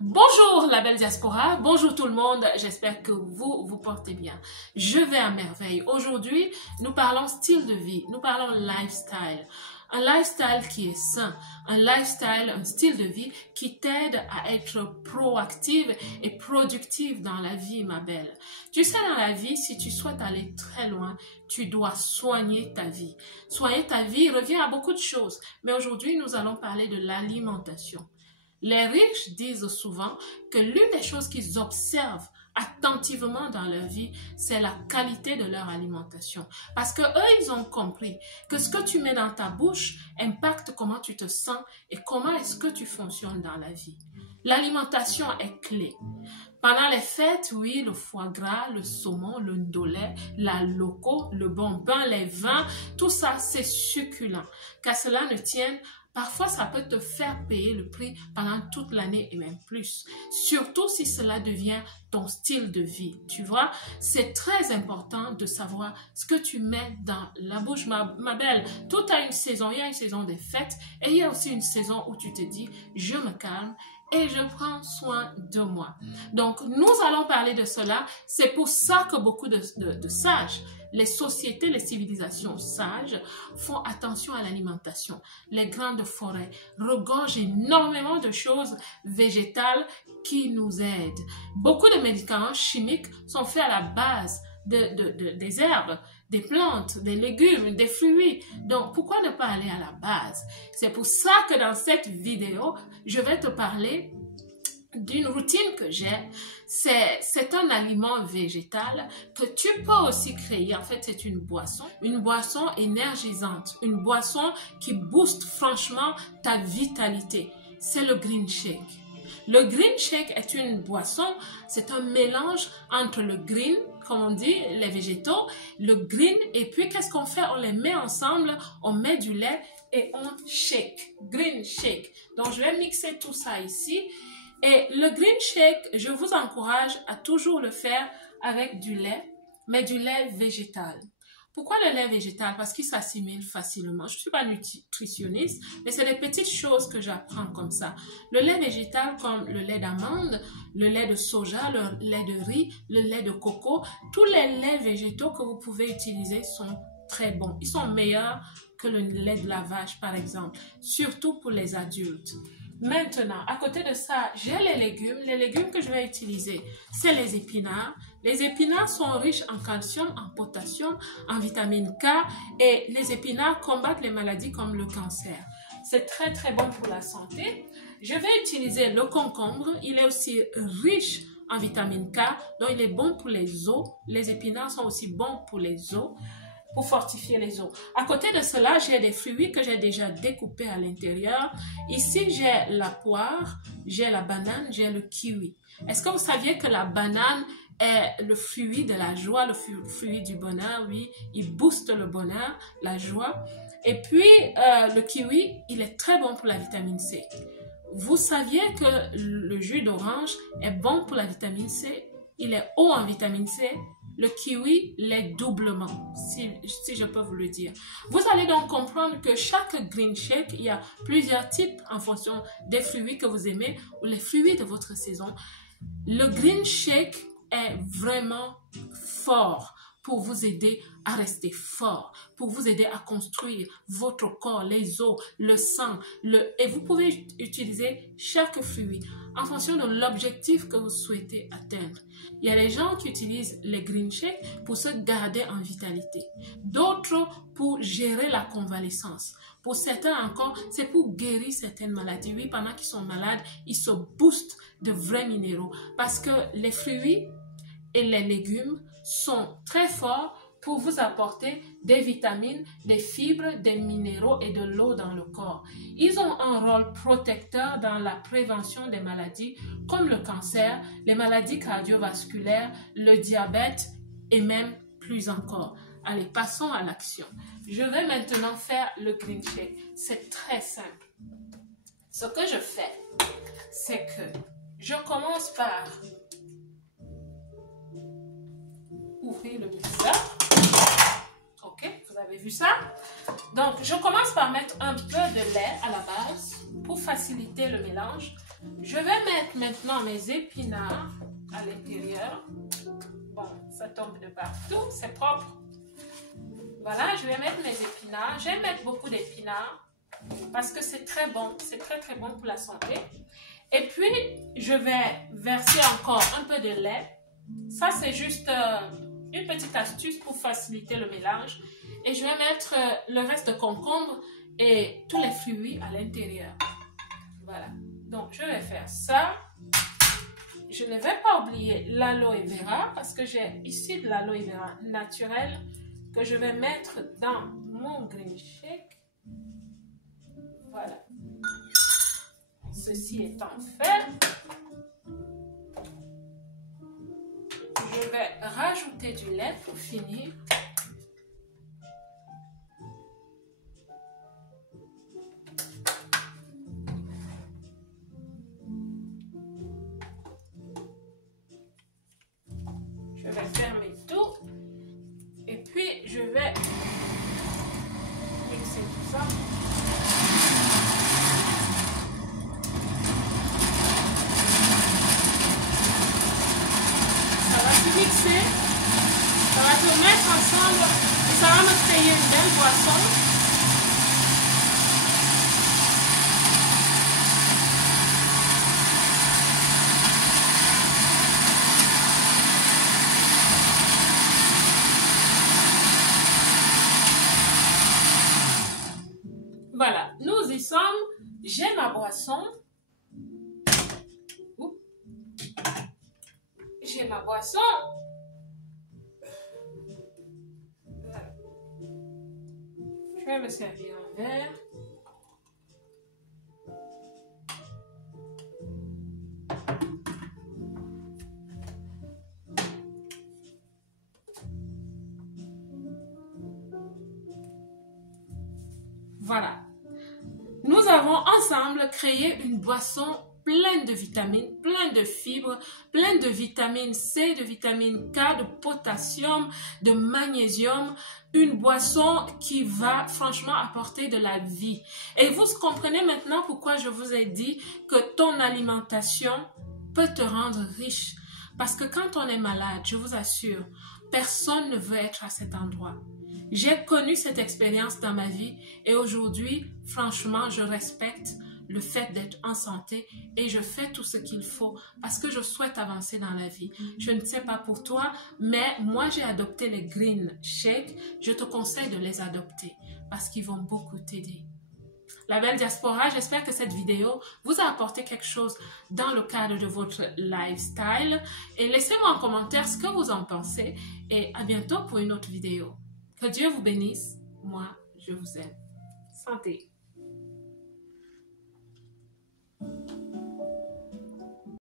Bonjour la belle diaspora, bonjour tout le monde, j'espère que vous portez bien. Je vais à merveille. Aujourd'hui, nous parlons style de vie, nous parlons lifestyle. Un lifestyle qui est sain, un lifestyle, un style de vie qui t'aide à être proactive et productive dans la vie, ma belle. Tu sais, dans la vie, si tu souhaites aller très loin, tu dois soigner ta vie. Soigner ta vie revient à beaucoup de choses, mais aujourd'hui, nous allons parler de l'alimentation. Les riches disent souvent que l'une des choses qu'ils observent attentivement dans leur vie, c'est la qualité de leur alimentation. Parce que eux, ils ont compris que ce que tu mets dans ta bouche impacte comment tu te sens et comment est-ce que tu fonctionnes dans la vie. L'alimentation est clé. Pendant les fêtes, oui, le foie gras, le saumon, le ndolé, la loco, le bon pain, les vins, tout ça, c'est succulent. Qu'à cela ne tienne, parfois, ça peut te faire payer le prix pendant toute l'année et même plus. Surtout si cela devient ton style de vie. Tu vois, c'est très important de savoir ce que tu mets dans la bouche, ma belle. Tout a une saison. Il y a une saison des fêtes et il y a aussi une saison où tu te dis, je me calme et je prends soin de moi. Donc, nous allons parler de cela. C'est pour ça que beaucoup de sages, les sociétés, les civilisations sages font attention à l'alimentation. Les grandes forêts regorgent énormément de choses végétales qui nous aident. Beaucoup de médicaments chimiques sont faits à la base des herbes, des plantes, des légumes, des fruits. Donc, pourquoi ne pas aller à la base? C'est pour ça que dans cette vidéo, je vais te parler d'une routine que j'ai. C'est un aliment végétal que tu peux aussi créer. En fait, c'est une boisson énergisante, une boisson qui booste franchement ta vitalité. C'est le green shake. Le green shake est une boisson, c'est un mélange entre le green, comme on dit, les végétaux, le green, et puis qu'est-ce qu'on fait? On les met ensemble, on met du lait et on shake. Green shake. Donc, je vais mixer tout ça ici. Et le green shake, je vous encourage à toujours le faire avec du lait, mais du lait végétal. Pourquoi le lait végétal? Parce qu'il s'assimile facilement. Je ne suis pas nutritionniste, mais c'est des petites choses que j'apprends comme ça. Le lait végétal comme le lait d'amande, le lait de soja, le lait de riz, le lait de coco, tous les laits végétaux que vous pouvez utiliser sont très bons. Ils sont meilleurs que le lait de la vache, par exemple, surtout pour les adultes. Maintenant, à côté de ça, j'ai les légumes. Les légumes que je vais utiliser, c'est les épinards. Les épinards sont riches en calcium, en potassium, en vitamine K et les épinards combattent les maladies comme le cancer. C'est très très bon pour la santé. Je vais utiliser le concombre. Il est aussi riche en vitamine K, donc il est bon pour les os. Les épinards sont aussi bons pour les os, pour fortifier les os. À côté de cela, j'ai des fruits que j'ai déjà découpés à l'intérieur. Ici, j'ai la poire, j'ai la banane, j'ai le kiwi. Est-ce que vous saviez que la banane est le fruit de la joie, le fruit du bonheur? Oui, il booste le bonheur, la joie. Et puis, le kiwi, il est très bon pour la vitamine C. Vous saviez que le jus d'orange est bon pour la vitamine C? Il est haut en vitamine C. Le kiwi l'est doublement, si je peux vous le dire. Vous allez donc comprendre que chaque green shake, il y a plusieurs types en fonction des fruits que vous aimez ou les fruits de votre saison. Le green shake est vraiment fort pour vous aider à rester fort, pour vous aider à construire votre corps, les os, le sang, et vous pouvez utiliser chaque fruit en fonction de l'objectif que vous souhaitez atteindre. Il y a des gens qui utilisent les green shakes pour se garder en vitalité, d'autres pour gérer la convalescence. Pour certains encore, c'est pour guérir certaines maladies. Oui, pendant qu'ils sont malades, ils se boostent de vrais minéraux parce que les fruits et les légumes sont très forts pour vous apporter des vitamines, des fibres, des minéraux et de l'eau dans le corps. Ils ont un rôle protecteur dans la prévention des maladies comme le cancer, les maladies cardiovasculaires, le diabète et même plus encore. Allez, passons à l'action. Je vais maintenant faire le green shake. C'est très simple. Ce que je fais, c'est que je commence par ouvrir le mixeur. Ok, vous avez vu ça? Donc, je commence par mettre un peu de lait à la base. pour faciliter le mélange, je vais mettre maintenant mes épinards à l'intérieur. Bon, ça tombe de partout, c'est propre. Voilà, je vais mettre mes épinards. J'aime mettre beaucoup d'épinards parce que c'est très bon. C'est très très bon pour la santé. Et puis, je vais verser encore un peu de lait. Ça, c'est juste une petite astuce pour faciliter le mélange. Et je vais mettre le reste de concombre et tous les fruits à l'intérieur. Voilà. Donc, je vais faire ça. Je ne vais pas oublier l'aloe vera parce que j'ai ici de l'aloe vera naturel que je vais mettre dans mon green shake. Voilà. Ceci étant fait, je vais rajouter du lait pour finir. Je vais fermer tout et puis je vais mixer tout ça. Ça va se mixer, ça va se mettre ensemble et ça va me créer une belle boisson. Voilà, nous y sommes. J'ai ma boisson. J'ai ma boisson. Voilà. Je vais me servir un verre. Voilà. Nous avons ensemble créé une boisson pleine de vitamines, pleine de fibres, pleine de vitamine C, de vitamine K, de potassium, de magnésium. Une boisson qui va franchement apporter de la vie. Et vous comprenez maintenant pourquoi je vous ai dit que ton alimentation peut te rendre riche. Parce que quand on est malade, je vous assure, personne ne veut être à cet endroit. J'ai connu cette expérience dans ma vie et aujourd'hui, franchement, je respecte le fait d'être en santé et je fais tout ce qu'il faut parce que je souhaite avancer dans la vie. Je ne sais pas pour toi, mais moi, j'ai adopté les Green Shake. Je te conseille de les adopter parce qu'ils vont beaucoup t'aider. La belle diaspora, j'espère que cette vidéo vous a apporté quelque chose dans le cadre de votre lifestyle. Et laissez-moi en commentaire ce que vous en pensez. Et à bientôt pour une autre vidéo. Que Dieu vous bénisse. Moi, je vous aime. Santé.